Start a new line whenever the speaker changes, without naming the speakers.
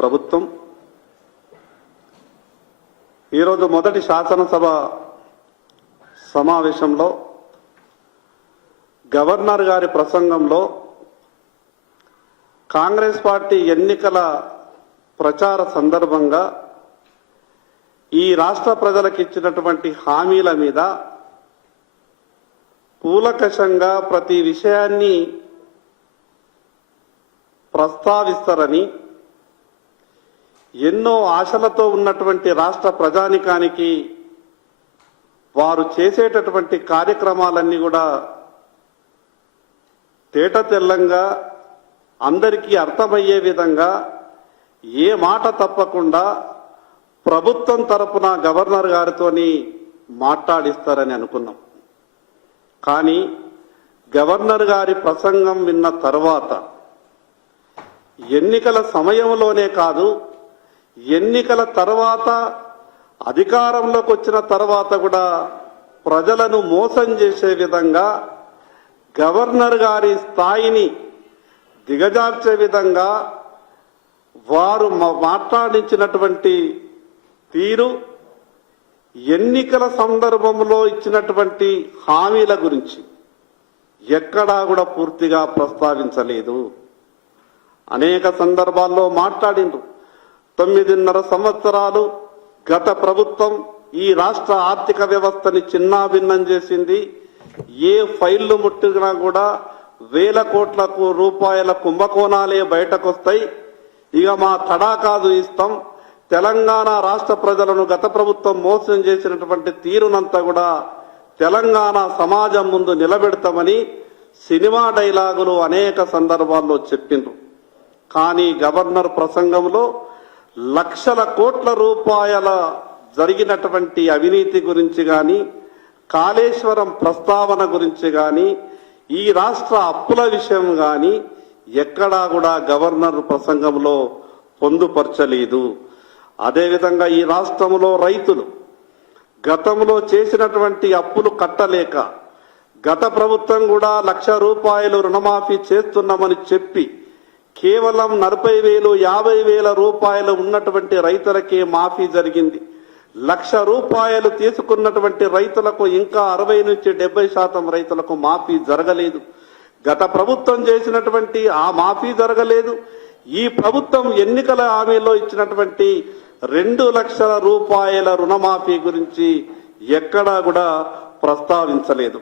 ప్రభుత్వం. ఈరోజు మొదటి శాసనసభ సమావేశంలో గవర్నర్ గారి ప్రసంగంలో కాంగ్రెస్ పార్టీ ఎన్నికల ప్రచార సందర్భంగా ఈ రాష్ట్ర ప్రజలకు ఇచ్చినటువంటి హామీల మీద కూలకషంగా ప్రతి విషయాన్ని ప్రస్తావిస్తారని ఎన్నో ఆశలతో ఉన్నటువంటి రాష్ట్ర ప్రజానికానికి వారు చేసేటటువంటి కార్యక్రమాలన్నీ కూడా తేట తెల్లంగా అందరికీ అర్థమయ్యే విధంగా ఏ మాట తప్పకుండా ప్రభుత్వం తరపున గవర్నర్ గారితోని మాట్లాడిస్తారని అనుకున్నాం. కానీ గవర్నర్ గారి ప్రసంగం విన్న తర్వాత ఎన్నికల సమయంలోనే కాదు ఎన్నికల తర్వాత అధికారంలోకి వచ్చిన తర్వాత కూడా ప్రజలను మోసం చేసే విధంగా గవర్నర్ గారి స్థాయిని దిగజార్చే విధంగా వారు మాట్లాడించినటువంటి తీరు ఎన్నికల సందర్భంలో ఇచ్చినటువంటి హామీల గురించి ఎక్కడా కూడా పూర్తిగా ప్రస్తావించలేదు. అనేక సందర్భాల్లో మాట్లాడిండ్రు. తొమ్మిదిన్నర సంవత్సరాలు గత ప్రభుత్వం ఈ రాష్ట్ర ఆర్థిక వ్యవస్థని చిన్నాభిన్నం చేసింది. ఏ ఫైళ్ళు ముట్టినా కూడా వేల కోట్లకు రూపాయల కుంభకోణాలే బయటకొస్తాయి. ఇక మా తడాకాదు ఇస్తాం. తెలంగాణ రాష్ట్ర ప్రజలను గత ప్రభుత్వం మోసం చేసినటువంటి తీరునంతా కూడా తెలంగాణ సమాజం ముందు నిలబెడతామని సినిమా డైలాగులు అనేక సందర్భాల్లో చెప్పిండ్రు. కానీ గవర్నర్ ప్రసంగంలో లక్షల కోట్ల రూపాయల జరిగినటువంటి అవినీతి గురించి కానీ కాళేశ్వరం ప్రస్తావన గురించి కానీ ఈ రాష్ట్ర అప్పుల విషయం కానీ ఎక్కడా కూడా గవర్నర్ ప్రసంగంలో పొందుపరచలేదు. అదేవిధంగా ఈ రాష్ట్రంలో రైతులు గతంలో చేసినటువంటి అప్పులు కట్టలేక గత ప్రభుత్వం కూడా లక్ష రూపాయలు రుణమాఫీ చేస్తున్నామని చెప్పి కేవలం నలభై వేలు యాభై వేల రూపాయలు ఉన్నటువంటి రైతులకే మాఫీ జరిగింది. లక్ష రూపాయలు తీసుకున్నటువంటి రైతులకు ఇంకా అరవై నుంచి డెబ్బై శాతం రైతులకు మాఫీ జరగలేదు. గత ప్రభుత్వం చేసినటువంటి ఆ మాఫీ జరగలేదు. ఈ ప్రభుత్వం ఎన్నికల హామీలో ఇచ్చినటువంటి రెండు లక్షల రూపాయల రుణమాఫీ గురించి ఎక్కడా కూడా ప్రస్తావించలేదు.